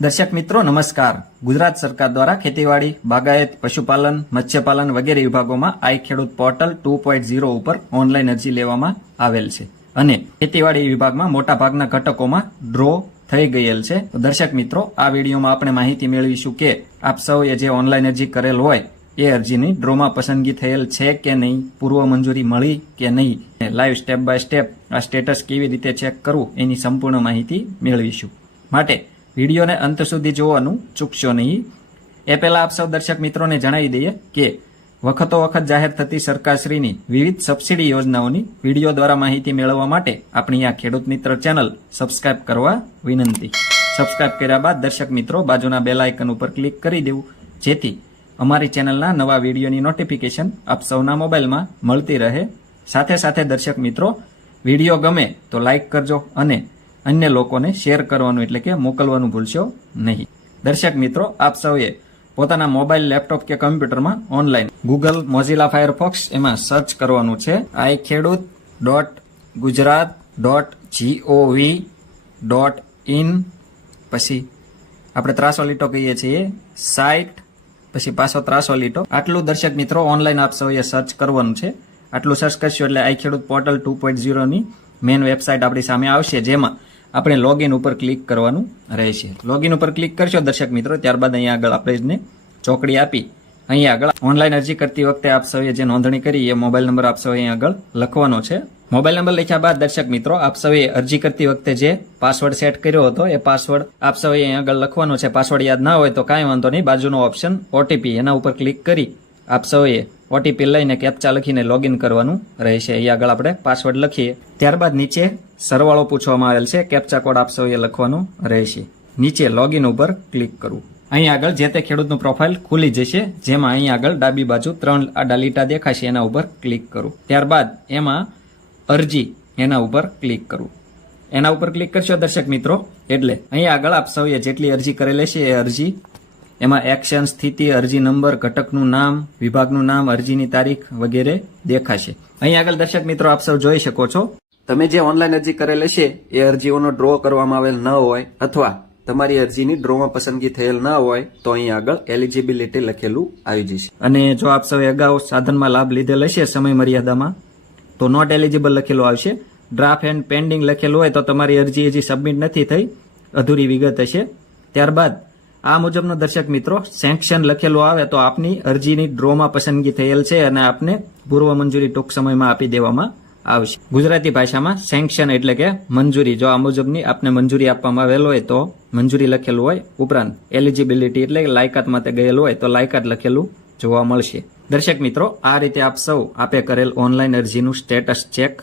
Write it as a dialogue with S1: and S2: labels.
S1: દર્શક મિત્રો, નમસ્કાર. ગુજરાત સરકાર દ્વારા ખેતીવાડી, બાગાયત, પશુપાલન, મત્સ્યપાલન વગેરે વિભાગોમાં I Khedut portal two point zero ઉપર ઓનલાઈન અરજી લેવામાં આવેલ છે. અને ખેતીવાડી વિભાગમાં મોટાભાગના ઘટકોમાં ડ્રો થઈ ગયેલ છે. દર્શક મિત્રો, આ વિડીયોમાં આપણે માહિતી મેળવીશું કે આપ સૌએ જે ઓનલાઈન અરજી કરેલ હોય, એ અરજીની ડ્રોમાં પસંદગી થયેલ છે કે નહીં, પૂર્વ મંજૂરી મળી કે નહીં લાઈવ સ્ટેપ બાય સ્ટેપ આ સ્ટેટસ કેવી રીતે ચેક કરવું એની સંપૂર્ણ માહિતી મેળવીશું. માટે વિડીયોને અંત સુધી જોવાનું ચૂકશો નહીં. એ પહેલાં આપ સૌ દર્શક મિત્રોને જણાવી દઈએ કે વખતો વખત જાહેર થતી સરકારશ્રીની વિવિધ સબસિડી યોજનાઓની વીડિયો દ્વારા માહિતી મેળવવા માટે આપણી આ ખેડૂત મિત્ર ચેનલ સબસ્ક્રાઇબ કરવા વિનંતી. સબસ્ક્રાઇબ કર્યા બાદ દર્શક મિત્રો બાજુના બેલ આઇકન ઉપર ક્લિક કરી દેવું. જેથી અમારી ચેનલના નવા વિડીયોની નોટિફિકેશન આપ સૌના મોબાઈલમાં મળતી રહે. સાથે સાથે દર્શક મિત્રો, વીડિયો ગમે તો લાઇક કરજો અને અન્ય લોકોને શેર કરવાનું એટલે કે મોકલવાનું ભૂલશો નહીં. દર્શક મિત્રો, આપ સૌએ પોતાના મોબાઈલ, લેપટોપ કે કમ્પ્યુટરમાં ઓનલાઈન ગૂગલ મોઝિલા ફાયરફોક્સ એમાં સર્ચ કરવાનું છે. I Khedut dot Gujarat dot GOV dot in. પછી આપણે ત્રાસો લીટો કહીએ છીએ સાઇટ પછી પાછો ત્રાસો લીટો. આટલું દર્શક મિત્રો, ઓનલાઈન આપ સૌએ સર્ચ કરવાનું છે. આટલું સર્ચ કરશો એટલે I Khedut portal two point ઝીરોની main website આપણી સામે આવશે, જેમાં આપણે લોગિન ઉપર ક્લિક કરવાનું રહેશે. લોગિન ઉપર ક્લિક કરશો દર્શક મિત્રો, ત્યારબાદ અહીંયા આગળ આપણે ચોકડી આપી, અહીંયા આગળ ઓનલાઈન અરજી કરતી વખતે આપ સૌએ જે નોંધણી કરી, એ મોબાઈલ નંબર આપ સૌએ અહીંયા આગળ લખવાનો છે. મોબાઈલ નંબર લખ્યા બાદ દર્શક મિત્રો, આપ સૌએ અરજી કરતી વખતે જે પાસવર્ડ સેટ કર્યો હતો, એ પાસવર્ડ આપ સૌએ આગળ લખવાનો છે. પાસવર્ડ યાદ ના હોય તો કાંઈ વાંધો નહીં, બાજુનો ઓપ્શન ઓટીપી એના ઉપર ક્લિક કરી આપ સૌએ ઓટીપી લઈને કેપ્ચા લખીને લોગિન કરવાનું રહેશે. અહીં આગળ આપણે પાસવર્ડ લખીએ. ત્યારબાદ નીચે સરવાળો પૂછવામાં આવેલ છે. કેપ્ચા કોડ આપ સૌએ લખવાનો રહેશે. નીચે લોગિન ઉપર ક્લિક કરવું. અહીં આગળ જે તે ખેડૂતનું પ્રોફાઇલ ખુલી જશે, જેમાં અહીં આગળ ડાબી બાજુ ત્રણ આડા લીટા દેખાશે, એના ઉપર ક્લિક કરું. ત્યારબાદ એમાં અરજી એના ઉપર ક્લિક કરવું એના ઉપર ક્લિક કરશો દર્શક મિત્રો, એટલે અહીં આગળ આપ સૌએ જેટલી અરજી કરેલી છે, એ અરજી એમાં એક્શન સ્થિતિ અરજી નંબર ઘટકનું નામ વિભાગનું નામ અરજીની તારીખ વગેરે દેખાશે. અહીં આગળ દર્શક મિત્રો આપ સૌ જોઈ શકો છો. તમે જે ઓનલાઈન અરજી કરેલી છે એ અરજીઓનો ડ્રો કરવામાં આવેલ ન હોય અથવા તમારી અરજીની ડ્રોમાં પસંદગી થયેલ ન હોય તો અહીં આગળ એલિજિબિલિટી લખેલું આવી જશે. અને જો આપ સૌએ અગાઉ સાધનમાં લાભ લીધેલ હશે સમય મર્યાદામાં તો નોટ એલિજિબલ લખેલું આવશે. ડ્રાફ્ટ એન્ડ પેન્ડિંગ લખેલું હોય તો તમારી અરજી હજી સબમિટ નથી થઈ અધૂરી વિગત હશે. ત્યારબાદ આ મુજબનો દર્શક મિત્રો સેન્કશન લખેલું આવે તો આપની અરજીની ડ્રોમાં પસંદગી થયેલ છે અને આપને પૂર્વ મંજૂરી ટૂંક સમયમાં આપી દેવામાં આવશે. ગુજરાતી ભાષામાં સેન્કશન એટલે કે મંજૂરી. જો આ મુજબની આપને મંજૂરી આપવામાં આવેલ હોય તો મંજૂરી લખેલું હોય ઉપરાંત એલિજિબિલિટી એટલે લાયકાત માટે ગયેલું હોય તો લાયકાત લખેલું જોવા મળશે. દર્શક મિત્રો, આ રીતે આપ સૌ આપે કરેલ ઓનલાઈન અરજીનું સ્ટેટસ ચેક